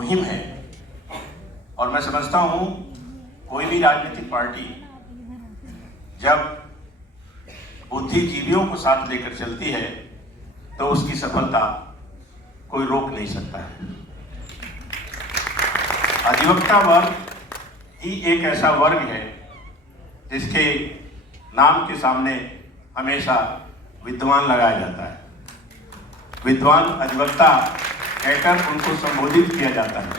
मुहिम है। और मैं समझता हूँ कोई भी राजनीतिक पार्टी जब बुद्धिजीवियों को साथ लेकर चलती है तो उसकी सफलता कोई रोक नहीं सकता है। अधिवक्ता वर्ग ही एक ऐसा वर्ग है जिसके नाम के सामने हमेशा विद्वान लगाया जाता है। विद्वान अधिवक्ता कहकर उनको संबोधित किया जाता है।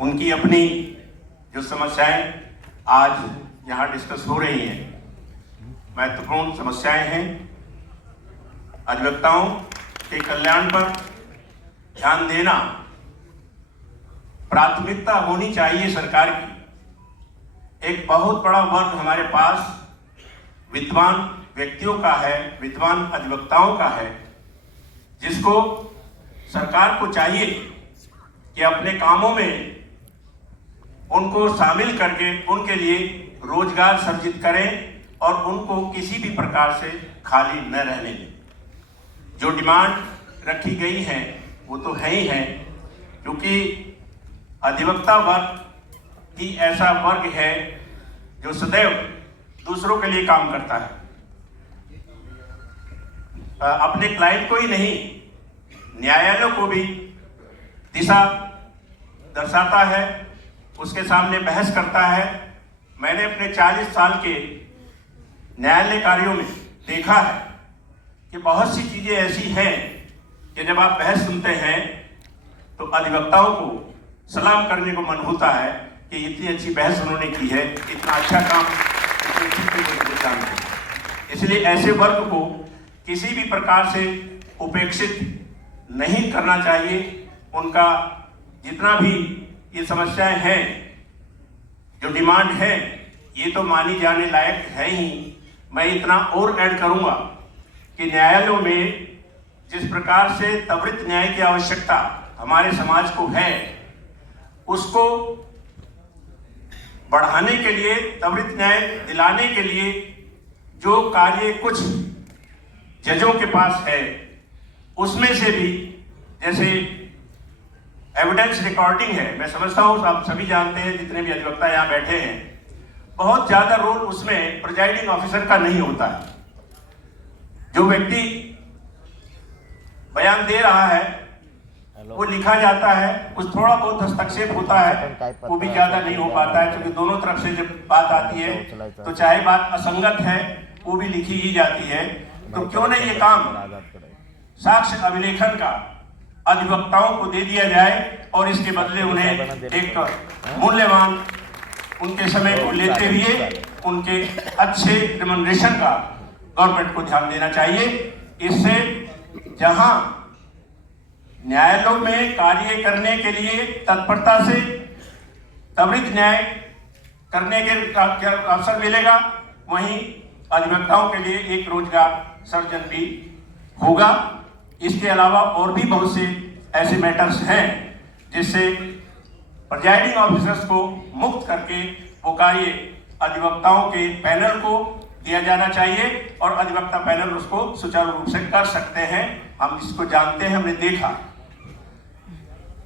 उनकी अपनी जो समस्याएं आज यहाँ डिस्कस हो रही हैं, महत्वपूर्ण समस्याएं हैं। अधिवक्ताओं के कल्याण पर ध्यान देना प्राथमिकता होनी चाहिए सरकार की। एक बहुत बड़ा वर्ग हमारे पास विद्वान व्यक्तियों का है, विद्वान अधिवक्ताओं का है, जिसको सरकार को चाहिए कि अपने कामों में उनको शामिल करके उनके लिए रोजगार सृजित करें और उनको किसी भी प्रकार से खाली न रहने दें। जो डिमांड रखी गई है वो तो है ही है, क्योंकि अधिवक्ता वर्ग ही ऐसा वर्ग है जो सदैव दूसरों के लिए काम करता है। अपने क्लाइंट को ही नहीं, न्यायालयों को भी दिशा दर्शाता है, उसके सामने बहस करता है। मैंने अपने 40 साल के न्यायालय कार्यों में देखा है कि बहुत सी चीजें ऐसी हैं कि जब आप बहस सुनते हैं तो अधिवक्ताओं को सलाम करने को मन होता है कि इतनी अच्छी बहस उन्होंने की है, इतना अच्छा काम जानते हैं। इसलिए ऐसे वर्ग को किसी भी प्रकार से उपेक्षित नहीं करना चाहिए। उनका जितना भी ये समस्याएं हैं, जो डिमांड है, ये तो मानी जाने लायक है ही। मैं इतना और ऐड करूंगा कि न्यायालयों में जिस प्रकार से त्वरित न्याय की आवश्यकता हमारे समाज को है, उसको बढ़ाने के लिए, त्वरित न्याय दिलाने के लिए जो कार्य कुछ जजों के पास है, उसमें से भी जैसे एविडेंस रिकॉर्डिंग है। मैं समझता हूँ आप सभी जानते हैं, जितने भी अधिवक्ता यहाँ बैठे हैं, बहुत ज्यादा रोल उसमें प्रिजाइडिंग ऑफिसर का नहीं होता है। जो व्यक्ति बयान दे रहा है वो लिखा जाता है, कुछ थोड़ा बहुत हस्तक्षेप होता है, वो भी ज्यादा नहीं हो पाता है, क्योंकि दोनों तरफ से जब बात आती है तो चाहे बात असंगत है वो भी लिखी ही जाती है। तो क्यों नहीं ये काम साक्ष्य अभिलेखन का अधिवक्ताओं को दे दिया जाए और इसके बदले उन्हें एक मूल्यवान उनके समय को लेते हुए उनके अच्छे रिम्यूनरेशन का गवर्नमेंट को ध्यान देना चाहिए। इससे जहां न्यायालयों में कार्य करने के लिए तत्परता से त्वरित न्याय करने के अवसर मिलेगा, वहीं अधिवक्ताओं के लिए एक रोजगार सृजन भी होगा। इसके अलावा और भी बहुत से ऐसे मैटर्स हैं जिससे प्रिजाइडिंग ऑफिसर्स को मुक्त करके वो कार्य अधिवक्ताओं के पैनल को दिया जाना चाहिए और अधिवक्ता पैनल उसको सुचारू रूप से कर सकते हैं। हम इसको जानते हैं, हमने देखा।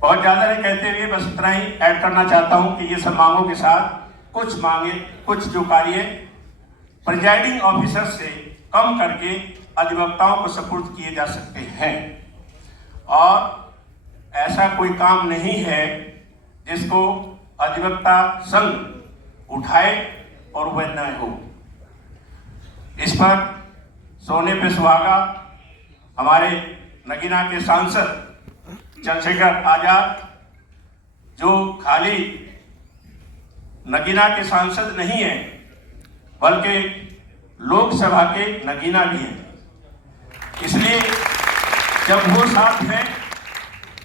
बहुत ज्यादा नहीं कहते हुए बस इतना ही ऐड करना चाहता हूं कि ये सब मांगों के साथ कुछ मांगे, कुछ जो कार्य प्रिजाइडिंग ऑफिसर से कम करके अधिवक्ताओं को सपुर्द किए जा सकते हैं। और ऐसा कोई काम नहीं है जिसको अधिवक्ता संघ उठाए और वह न हो। इस पर सोने पे सुहागा हमारे नगीना के सांसद चंद्रशेखर आजाद, जो खाली नगीना के सांसद नहीं है बल्कि लोकसभा के नगीना भी हैं। इसलिए जब वो साथ हैं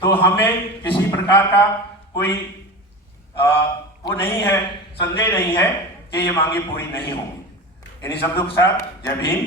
तो हमें किसी प्रकार का कोई वो नहीं है, संदेह नहीं है कि ये मांगे पूरी नहीं होंगी। इन्हीं शब्दों के साथ जय भीम।